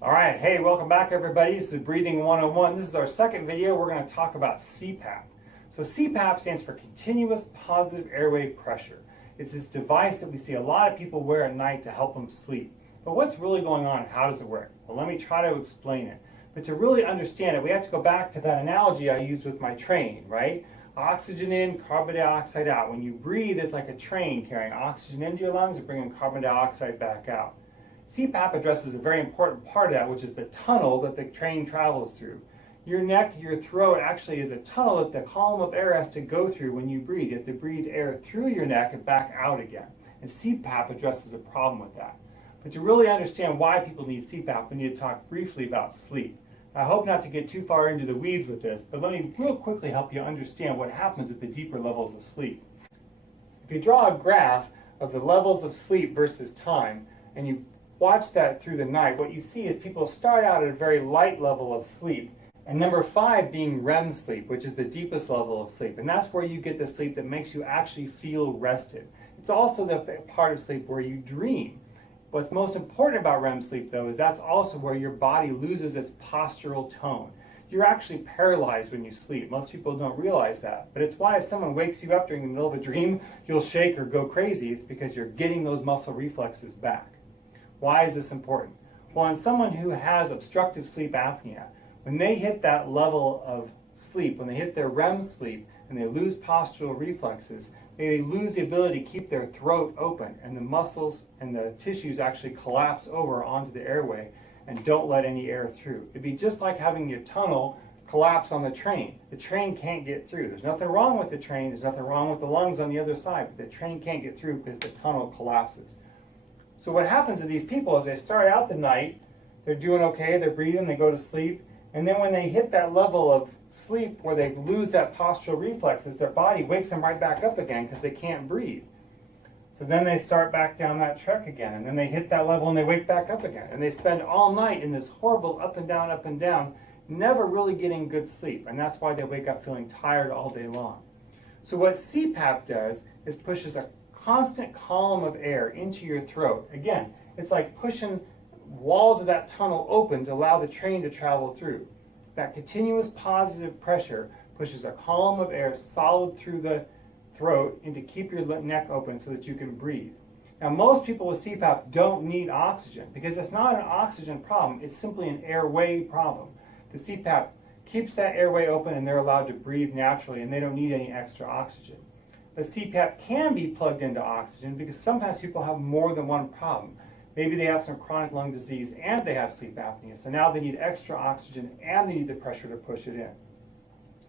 All right, hey, welcome back everybody. This is Breathing 101. This is our second video. We're going to talk about CPAP. So CPAP stands for Continuous Positive Airway Pressure. It's this device that we see a lot of people wear at night to help them sleep. But what's really going on and how does it work? Well, let me try to explain it. But to really understand it, we have to go back to that analogy I used with my train, right? Oxygen in, carbon dioxide out. When you breathe, it's like a train carrying oxygen into your lungs and bringing carbon dioxide back out. CPAP addresses a very important part of that, which is the tunnel that the train travels through. Your neck, your throat actually is a tunnel that the column of air has to go through when you breathe. You have to breathe air through your neck and back out again. And CPAP addresses a problem with that. But to really understand why people need CPAP, we need to talk briefly about sleep. I hope not to get too far into the weeds with this, but let me real quickly help you understand what happens at the deeper levels of sleep. If you draw a graph of the levels of sleep versus time, and you watch that through the night, what you see is people start out at a very light level of sleep, and number 5 being REM sleep, which is the deepest level of sleep. And that's where you get the sleep that makes you actually feel rested. It's also the part of sleep where you dream. What's most important about REM sleep, though, is that's also where your body loses its postural tone. You're actually paralyzed when you sleep. Most people don't realize that. But it's why if someone wakes you up during the middle of a dream, you'll shake or go crazy. It's because you're getting those muscle reflexes back. Why is this important? Well, in someone who has obstructive sleep apnea, when they hit that level of sleep, when they hit their REM sleep and they lose postural reflexes, they lose the ability to keep their throat open, and the muscles and the tissues actually collapse over onto the airway and don't let any air through. It'd be just like having your tunnel collapse on the train. The train can't get through. There's nothing wrong with the train, there's nothing wrong with the lungs on the other side, but the train can't get through because the tunnel collapses. So what happens to these people is they start out the night, they're doing okay, they're breathing, they go to sleep, and then when they hit that level of sleep where they lose that postural reflexes, their body wakes them right back up again because they can't breathe. So then they start back down that trek again, and then they hit that level and they wake back up again. And they spend all night in this horrible up and down, never really getting good sleep. And that's why they wake up feeling tired all day long. So what CPAP does is pushes a constant column of air into your throat. Again, it's like pushing walls of that tunnel open to allow the train to travel through. That continuous positive pressure pushes a column of air solid through the throat and to keep your neck open so that you can breathe. Now, most people with CPAP don't need oxygen because it's not an oxygen problem, it's simply an airway problem. The CPAP keeps that airway open and they're allowed to breathe naturally and they don't need any extra oxygen. But CPAP can be plugged into oxygen because sometimes people have more than one problem. Maybe they have some chronic lung disease and they have sleep apnea, so now they need extra oxygen and they need the pressure to push it in.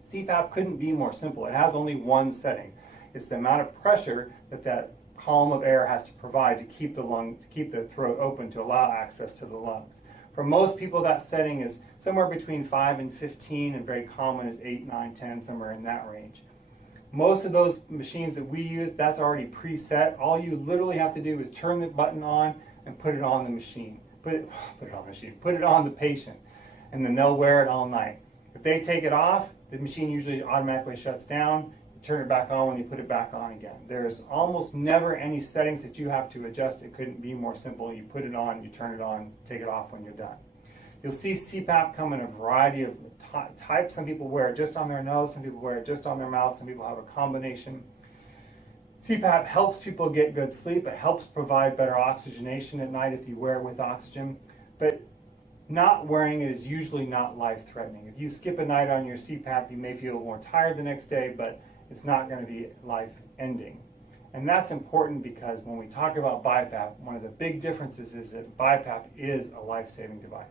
CPAP couldn't be more simple. It has only one setting. It's the amount of pressure that that column of air has to provide to keep the throat open to allow access to the lungs. For most people, that setting is somewhere between 5 and 15, and very common is 8, 9, 10, somewhere in that range. Most of those machines that we use, that's already preset. All you literally have to do is turn the button on and put it on the machine. Put it on the patient, and then they'll wear it all night. If they take it off, the machine usually automatically shuts down. You turn it back on when you put it back on again. There's almost never any settings that you have to adjust. It couldn't be more simple. You put it on, you turn it on, take it off when you're done. You'll see CPAP come in a variety of types. Some people wear it just on their nose, some people wear it just on their mouth, some people have a combination. CPAP helps people get good sleep. It helps provide better oxygenation at night if you wear it with oxygen. But not wearing it is usually not life-threatening. If you skip a night on your CPAP, you may feel more tired the next day, but it's not going to be life-ending. And that's important because when we talk about BiPAP, one of the big differences is that BiPAP is a life-saving device.